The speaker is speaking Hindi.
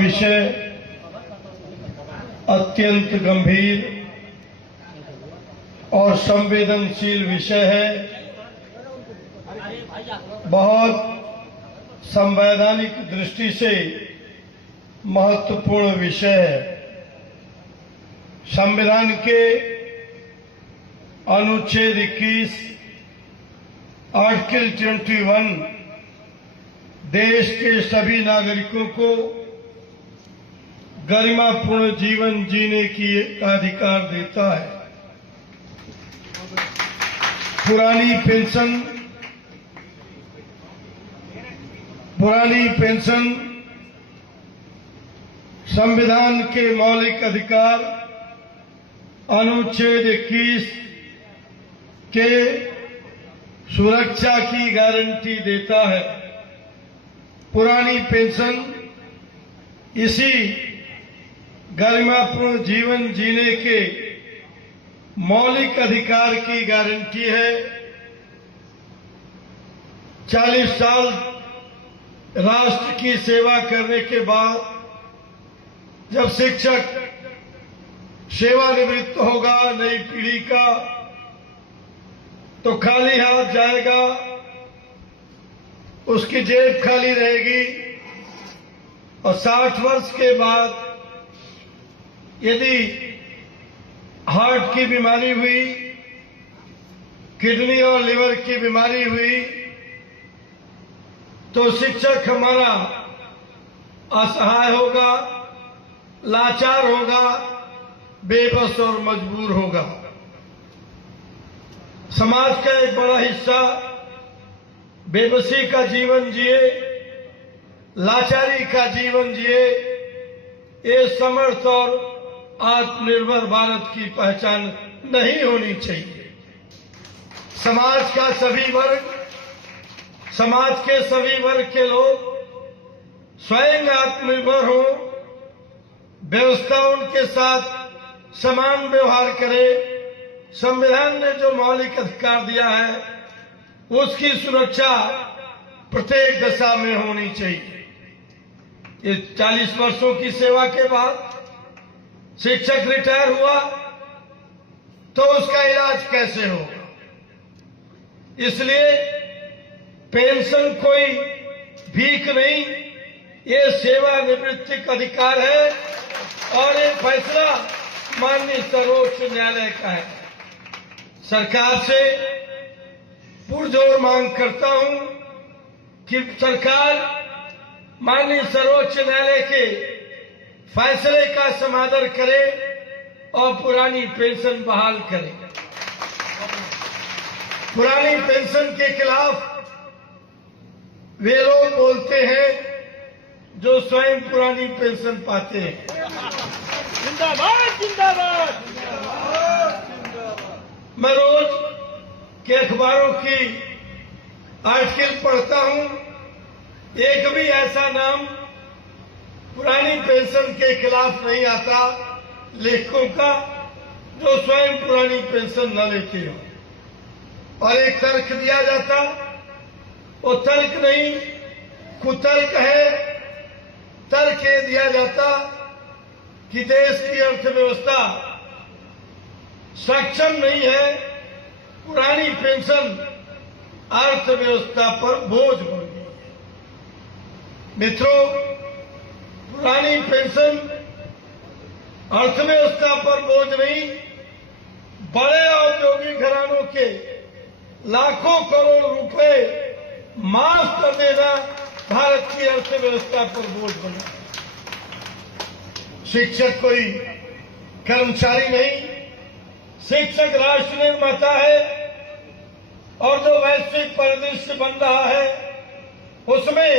विषय अत्यंत गंभीर और संवेदनशील विषय है। बहुत संवैधानिक दृष्टि से महत्वपूर्ण विषय है। संविधान के अनुच्छेद 21 आर्टिकल 21 देश के सभी नागरिकों को गरिमापूर्ण जीवन जीने की अधिकार देता है। पुरानी पेंशन संविधान के मौलिक अधिकार अनुच्छेद 21 के सुरक्षा की गारंटी देता है। पुरानी पेंशन इसी गरिमापूर्ण जीवन जीने के मौलिक अधिकार की गारंटी है। 40 साल राष्ट्र की सेवा करने के बाद जब शिक्षक सेवानिवृत्त होगा नई पीढ़ी का, तो खाली हाथ जाएगा, उसकी जेब खाली रहेगी। और 60 वर्ष के बाद यदि हार्ट की बीमारी हुई, किडनी और लिवर की बीमारी हुई, तो शिक्षक हमारा असहाय होगा, लाचार होगा, बेबस और मजबूर होगा। समाज का एक बड़ा हिस्सा बेबसी का जीवन जिए, लाचारी का जीवन जिए, ये समर्थ और आत्मनिर्भर भारत की पहचान नहीं होनी चाहिए। समाज के सभी वर्ग के लोग स्वयं आत्मनिर्भर हो, व्यवस्था उनके साथ समान व्यवहार करे। संविधान ने जो मौलिक अधिकार दिया है उसकी सुरक्षा प्रत्येक दशा में होनी चाहिए। ये 40 वर्षों की सेवा के बाद शिक्षक रिटायर हुआ तो उसका इलाज कैसे होगा? इसलिए पेंशन कोई भीख नहीं, ये सेवानिवृत्ति का अधिकार है और ये फैसला माननीय सर्वोच्च न्यायालय का है। सरकार से पुरजोर मांग करता हूं कि सरकार माननीय सर्वोच्च न्यायालय के फैसले का समादर करे और पुरानी पेंशन बहाल करे। पुरानी पेंशन के खिलाफ वे लोग बोलते हैं जो स्वयं पुरानी पेंशन पाते हैं। जिंदाबाद जिंदाबाद। मैं रोज के अखबारों की आर्टिकल पढ़ता हूं, एक भी ऐसा नाम पुरानी पेंशन के खिलाफ नहीं आता लेखकों का जो स्वयं पुरानी पेंशन न लेते हो। और एक तर्क दिया जाता, वो तर्क नहीं कुतर्क है। तर्क ये दिया जाता कि देश की अर्थव्यवस्था सक्षम नहीं है, पुरानी पेंशन अर्थव्यवस्था पर बोझ बन गई है। मित्रों, पुरानी पेंशन अर्थव्यवस्था पर बोझ नहीं, बड़े औद्योगिक घरानों के लाखों करोड़ रुपए माफ कर देना भारत की अर्थव्यवस्था पर बोझ बना। शिक्षक कोई कर्मचारी नहीं, शिक्षक राष्ट्र निर्माता है और जो वैश्विक परिदृश्य बन रहा है उसमें